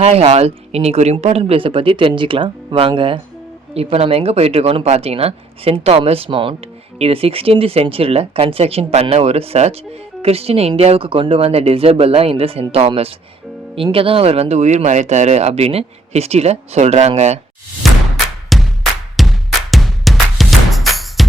Hi all, இன்றைக்கி ஒரு important பிளேஸை பற்றி தெரிஞ்சுக்கலாம் வாங்க. இப்போ நம்ம எங்கே போயிட்டுருக்கோம்னு பார்த்தீங்கன்னா சென்ட் தாமஸ் மவுண்ட். இது 16th சென்ச்சுரியில் கன்ஸ்ட்ரக்ஷன் பண்ண ஒரு சர்ச். கிறிஸ்டினை இந்தியாவுக்கு கொண்டு வந்த டிசேபிள் தான் இந்த சென்ட் தாமஸ். இங்கே தான் அவர் உயிர் மறைத்தார் அப்படின்னு ஹிஸ்ட்ரியில் சொல்கிறாங்க.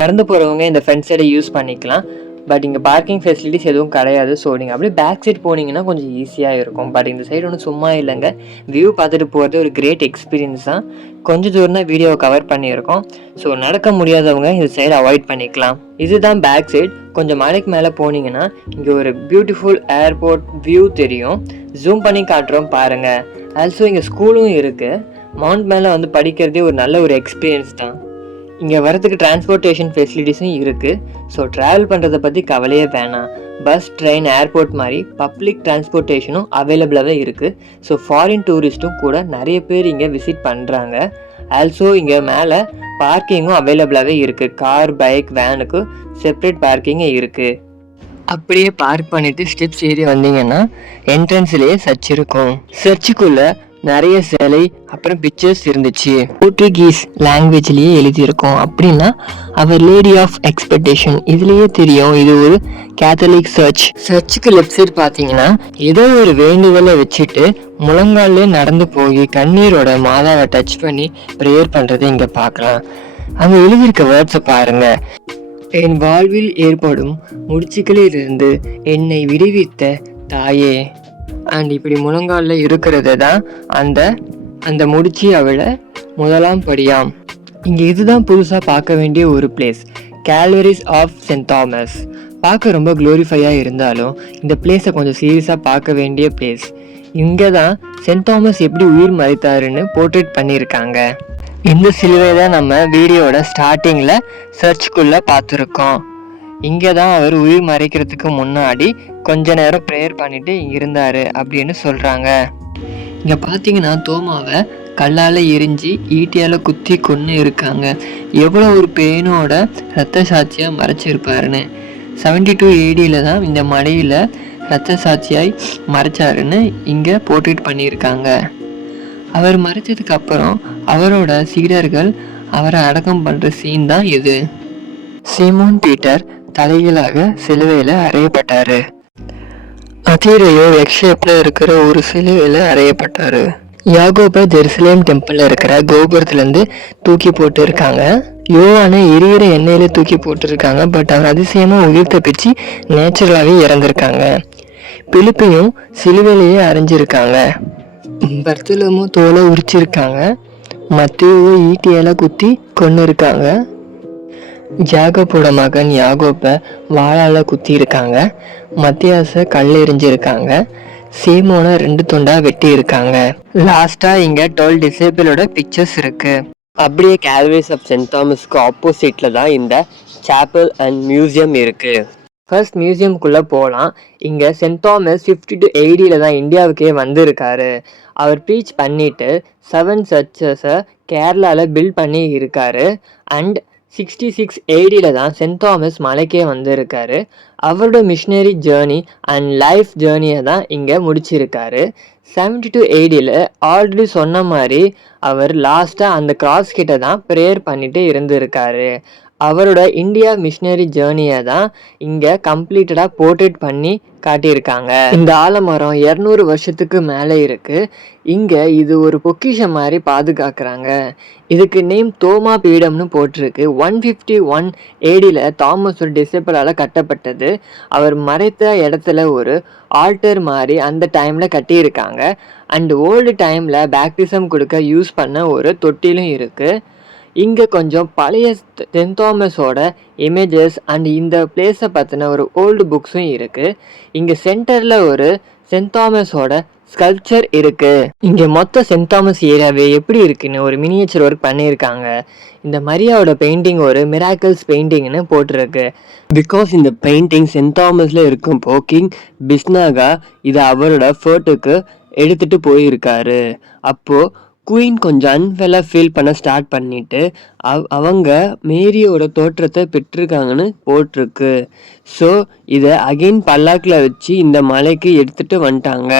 நடந்து போகிறவங்க இந்த ஃப்ரண்ட் சைடை யூஸ் பண்ணிக்கலாம். பட் இங்கே பார்க்கிங் ஃபெசிலிட்டிஸ் எதுவும் கிடையாது. ஸோ நீங்கள் அப்படியே பேக் சைட் போனீங்கன்னா கொஞ்சம் ஈஸியாக இருக்கும். பட் இந்த சைடு ஒன்றும் சும்மா இல்லைங்க, வியூ பார்த்துட்டு போகிறது ஒரு கிரேட் எக்ஸ்பீரியன்ஸ் தான். கொஞ்சம் தூரம் தான் வீடியோவை கவர் பண்ணியிருக்கோம். ஸோ நடக்க முடியாதவங்க இந்த சைடு அவாய்ட் பண்ணிக்கலாம். இதுதான் பேக் சைட். கொஞ்சம் மலைக்கு மேலே போனீங்கன்னா இங்கே ஒரு பியூட்டிஃபுல் ஏர்போர்ட் வியூ தெரியும். ஜூம் பண்ணி காட்டுறோம் பாருங்கள். ஆல்சோ இங்கே ஸ்கூலும் இருக்குது. மவுண்ட் மேலே படிக்கிறதே ஒரு நல்ல ஒரு எக்ஸ்பீரியன்ஸ் தான். இங்கே வரதுக்கு டிரான்ஸ்போர்ட்டேஷன் ஃபெசிலிட்டிஸும் இருக்குது. ஸோ ட்ராவல் பண்ணுறதை பற்றி கவலையே வேணாம். பஸ், ட்ரெயின், ஏர்போர்ட் மாதிரி பப்ளிக் டிரான்ஸ்போர்ட்டேஷனும் அவைலபிளாகவே இருக்குது. ஸோ ஃபாரின் டூரிஸ்ட்டும் கூட நிறைய பேர் இங்கே விசிட் பண்ணுறாங்க. ஆல்சோ இங்கே மேலே பார்க்கிங்கும் அவைலபிளாகவே இருக்குது. கார், பைக், வேனுக்கு செப்ரேட் பார்க்கிங்கே இருக்குது. அப்படியே பார்க் பண்ணிவிட்டு ஸ்டெப்ஸ் ஏறி வந்தீங்கன்னா என்ட்ரன்ஸ்லேயே சர்ச் இருக்கும். சர்ச்சுக்குள்ளே நிறைய சிலை அப்புறம் பிக்சர்ஸ் இருந்துச்சு. போர்ச்சுகீஸ் லாங்குவேஜ்லேயே எழுதியிருக்கோம். அப்படின்னா அவர் லேடி ஆஃப் எக்ஸ்பெக்டேஷன் இதுலேயே தெரியும் இது ஒரு கேத்தலிக் சர்ச். சர்ச்சுக்கு லெஃப்ட் சைடு பார்த்தீங்கன்னா ஏதோ ஒரு வேண்டுதலை வச்சுட்டு முழங்காலே நடந்து போய் கண்ணீரோட மாதாவை டச் பண்ணி ப்ரேயர் பண்ணுறதை இங்கே பார்க்கலாம். அங்கே எழுதியிருக்க வேர்ட்ஸை பாருங்க. என் வாழ்வில் ஏற்படும் முடிச்சுக்களிலிருந்து என்னை விடுவித்த தாயே. அண்ட் இப்படி முழங்காலில் இருக்கிறது தான் அந்த முடிச்சு அவளை முதலாம் படியாம். இங்கே இதுதான் புதுசாக பார்க்க வேண்டிய ஒரு பிளேஸ், கேல்வரிஸ் ஆஃப் சென்ட் தாமஸ். பார்க்க ரொம்ப க்ளோரிஃபையாக இருந்தாலும் இந்த பிளேஸை கொஞ்சம் சீரியஸாக பார்க்க வேண்டிய பிளேஸ். இங்கே தான் சென்ட் தாமஸ் எப்படி உயிர் மறைத்தாருன்னு போர்ட்ரேட் பண்ணியிருக்காங்க. இந்த சிலுவை தான் நம்ம வீடியோட ஸ்டார்டிங்கில் சர்ச்சுக்குள்ளே பார்த்துருக்கோம். இங்கே தான் அவர் உயிர் மறைக்கிறதுக்கு முன்னாடி கொஞ்ச நேரம் ப்ரேயர் பண்ணிட்டு இருந்தார் அப்படின்னு சொல்கிறாங்க. இங்கே பார்த்தீங்கன்னா தோமாவை கல்லால் எரிஞ்சு ஈட்டியால் குத்தி கொன்று இருக்காங்க. எவ்வளோ ஒரு பெயினோட ரத்த சாட்சியாக மறைச்சிருப்பாருன்னு. 72 AD தான் இந்த மலையில் ரத்த சாட்சியாய் மறைச்சாருன்னு இங்கே போர்ட்ரேட் பண்ணியிருக்காங்க. அவர் மறைச்சதுக்கு அப்புறம் அவரோட சீடர்கள் அவரை அடக்கம் பண்ணுற சீன் தான் இது. சீமோன் பீட்டர் தலைகளாக சிலுவையில் அறையப்பட்டாரு. அதீரையோ எக்ஷேப்ல இருக்கிற ஒரு சிலுவையில் அறையப்பட்டாரு. யாகோப ஜெருசலேம் டெம்பிள்ல இருக்கிற கோபுரத்துலேருந்து தூக்கி போட்டு இருக்காங்க. யோவானை எரியிற எண்ணெயில தூக்கி போட்டுருக்காங்க. பட் அவர் அதிசயமா உயிர் தப்பிச்சு நேச்சுரலாகவே இறந்துருக்காங்க. பிலிப்பையும் சிலுவையிலேயே அரைஞ்சிருக்காங்க. பர்த்தலமும் தோலை உரிச்சிருக்காங்க. மத்தேயுவை ஈட்டியால குத்தி கொண்டு இருக்காங்க. ஜாகப்போட மகன் யாகோப்பை வாழால குத்தி இருக்காங்க. மத்தியாச கல் எரிஞ்சிருக்காங்க. சீமோனை 2 துண்டா வெட்டி இருக்காங்க. லாஸ்டா இங்க 12 டிசேபிளோட பிக்சர்ஸ் இருக்கு. அப்படியே கேல்வரிஸ் ஆஃப் சென்ட் தாமஸ்க்கு ஆப்போசிட்ல தான் இந்த சாப்பல் அண்ட் மியூசியம் இருக்கு. ஃபர்ஸ்ட் மியூசியம்குள்ளே போகலாம். இங்கே சென்ட் தாமஸ் 52 AD தான் இந்தியாவுக்கே வந்திருக்காரு. அவர் ப்ரீச் பண்ணிட்டு 7 சர்ச்சஸை கேரளாவில் பில்ட் பண்ணி இருக்காரு. அண்ட் 66 AD தான் சென்ட் தாமஸ் மலைக்கே வந்திருக்காரு. அவரோட மிஷினரி ஜேர்னி அண்ட் லைஃப் ஜேர்னியை தான் இங்கே முடிச்சிருக்காரு. 72 AD ஆல்ரெடி சொன்ன மாதிரி அவர் லாஸ்ட்டாக அந்த கிராஸ் கிட்ட தான் ப்ரேயர் பண்ணிட்டு இருந்திருக்காரு. அவரோட இந்தியா மிஷினரி ஜேர்னியை தான் இங்கே கம்ப்ளீட்டடாக போர்ட்ரேட் பண்ணி காட்டியிருக்காங்க. இந்த ஆலமரம் 200 வருஷத்துக்கு மேலே இருக்குது. இங்கே இது ஒரு பொக்கிஷம் மாதிரி பாதுகாக்கிறாங்க. இதுக்கு நேம் தோமா பீடம்னு போட்டிருக்கு. 151 AD தாமஸ் டிசேபிளால் கட்டப்பட்டது. அவர் மறைத்த இடத்துல ஒரு ஆல்டர் மாதிரி அந்த டைமில் கட்டியிருக்காங்க. அண்ட் ஓல்டு டைமில் பேப்டிசம் கொடுக்க யூஸ் பண்ண ஒரு தொட்டிலும் இருக்குது. இங்கே கொஞ்சம் பழைய சென்ட் தாமஸோட இமேஜஸ் அண்ட் இந்த பிளேஸை பற்றின ஒரு ஓல்டு புக்ஸும் இருக்குது. இங்கே சென்டரில் ஒரு சென்ட் தாமஸோட ஸ்கல்ப்சர் இருக்குது. இங்கே மொத்த சென்ட் தாமஸ் ஏரியாவே எப்படி இருக்குன்னு ஒரு மினியேச்சர் ஒர்க் பண்ணியிருக்காங்க. இந்த மரியாவோட பெயிண்டிங் ஒரு மிராக்கிள்ஸ் பெயிண்டிங்னு போட்டிருக்கு. பிகாஸ் இந்த பெயிண்டிங் சென்ட் தாமஸில் இருக்கும் கிங் பிஸ்னாகா இதை அவரோட ஃபோட்டோக்கு எடுத்துகிட்டு போயிருக்காரு. அப்போது குயின் கொஞ்சம் அன்வெல்லாக ஃபீல் பண்ண ஸ்டார்ட் பண்ணிவிட்டு அவங்க மேரியோட தோற்றத்தை பெற்றிருக்காங்கன்னு போட்டிருக்கு. ஸோ இதை அகெயின் பல்லாக்கில் வச்சு இந்த மலைக்கு எடுத்துகிட்டு வந்துட்டாங்க.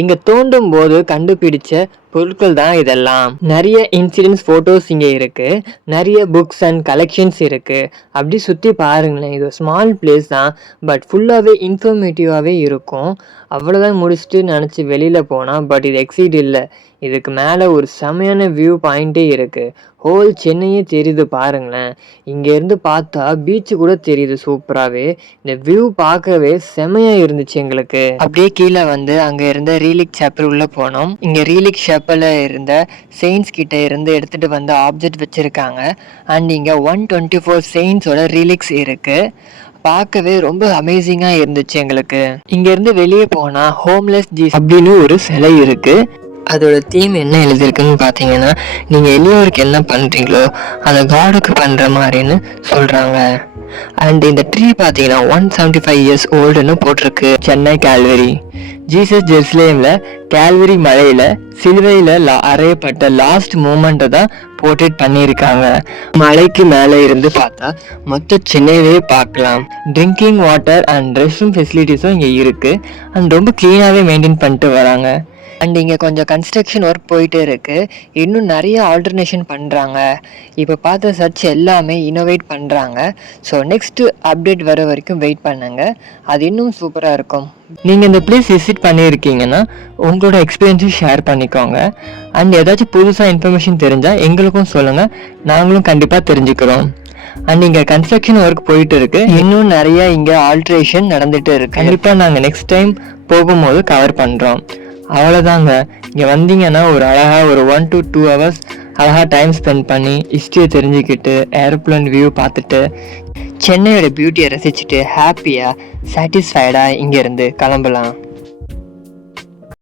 இங்க தோண்டும் போது கண்டுபிடிச்ச பொருட்கள் தான் இதெல்லாம். நிறைய இன்சிடென்ட்ஸ் ஃபோட்டோஸ் இங்கே இருக்கு. நிறைய புக்ஸ் அண்ட் கலெக்ஷன்ஸ் இருக்கு. அப்படி சுற்றி பாருங்களேன். இது ஸ்மால் பிளேஸ் தான், பட் ஃபுல்லாகவே இன்ஃபர்மேட்டிவாகவே இருக்கும். அவ்வளோதான் முடிச்சுட்டு நினச்சி வெளியில் போனால், பட் இது எக்ஸிட் இல்லை. இதுக்கு மேலே ஒரு செமையான வியூ பாயிண்ட்டே இருக்குது. ஹோல் சென்னையே தெரியுது பாருங்களேன். இங்கேருந்து பார்த்தா பீச்சு கூட தெரியுது சூப்பராகவே. இந்த வியூ பார்க்கவே செமையாக இருந்துச்சு எங்களுக்கு. அப்படியே கீழே வந்து அங்கே இருந்த ரீலிக் சேப்பல் உள்ளே போனோம். இங்கே ரீலிக் சேப்பலில் இருந்த செயின்ஸ் கிட்ட இருந்து எடுத்துகிட்டு வந்த ஆப்ஜெக்ட் வச்சுருக்காங்க. அண்ட் இங்கே 124 செயின்ஸோட ரீலிக்ஸ் இருக்குது. பார்க்கவே ரொம்ப அமேசிங்காக இருந்துச்சு எங்களுக்கு. இங்கேருந்து வெளியே போனால் ஹோம்லெஸ் ஜீசஸ் அப்படின்னு ஒரு சிலை இருக்குது. அதோட தீம் என்ன எழுதியிருக்குன்னு பார்த்தீங்கன்னா, நீங்கள் எளியோருக்கு என்ன பண்ணுறீங்களோ அதை காடுக்கு பண்ணுற மாதிரின்னு சொல்கிறாங்க. அண்ட் இந்த ட்ரீ பார்த்தீங்கன்னா 175 இயர்ஸ் ஓல்டுன்னு போட்டிருக்கு. சென்னை கால்வரி ஜீசஸ் ஜெருசலேமில் கால்வரி மலையில் சிலுவையில் அறையப்பட்ட லாஸ்ட் மூமெண்ட்டை தான் போர்ட்ரேட் பண்ணியிருக்காங்க. மலைக்கு மேலே இருந்து பார்த்தா மொத்த சென்னையிலே பார்க்கலாம். Drinking water and rest room ஃபெசிலிட்டிஸும் இங்கே இருக்குது. அண்ட் ரொம்ப க்ளீனாகவே மெயின்டைன் பண்ணிட்டு வராங்க. அண்ட் இங்கே கொஞ்சம் கன்ஸ்ட்ரக்ஷன் ஒர்க் போயிட்டே இருக்குது. இன்னும் நிறைய ஆல்டர்னேஷன் பண்ணுறாங்க. இப்போ பார்த்த சர்ச் எல்லாமே இனோவேட் பண்ணுறாங்க. ஸோ நெக்ஸ்ட்டு அப்டேட் வர வரைக்கும் வெயிட் பண்ணுங்க. அது இன்னும் சூப்பராக இருக்கும். நீங்கள் இந்த பிளேஸ் விசிட் பண்ணியிருக்கீங்கன்னா உங்களோட எக்ஸ்பீரியன்ஸும் ஷேர் பண்ணிக்கோங்க. அண்ட் ஏதாச்சும் புதுசாக இன்ஃபர்மேஷன் தெரிஞ்சால் எங்களுக்கும் சொல்லுங்கள், நாங்களும் கண்டிப்பாக தெரிஞ்சுக்கிறோம். அண்ட் இங்கே கன்ஸ்ட்ரக்ஷன் ஒர்க் போயிட்டு இருக்கு. இன்னும் நிறைய இங்கே ஆல்ட்ரேஷன் நடந்துட்டு இருக்கு. கண்டிப்பாக நாங்கள் நெக்ஸ்ட் டைம் போகும்போது கவர் பண்ணுறோம். அவ்வளோதாங்க. இங்கே வந்தீங்கன்னா ஒரு அழகாக ஒரு 1 to 2 hours அழகாக டைம் ஸ்பெண்ட் பண்ணி ஹிஸ்ட்ரியை தெரிஞ்சுக்கிட்டு ஏரோப்ளேன் வியூ பார்த்துட்டு சென்னையோட பியூட்டியை ரசிச்சுட்டு ஹாப்பியாக சாட்டிஸ்ஃபைடாக இங்கேருந்து கிளம்பலாம்.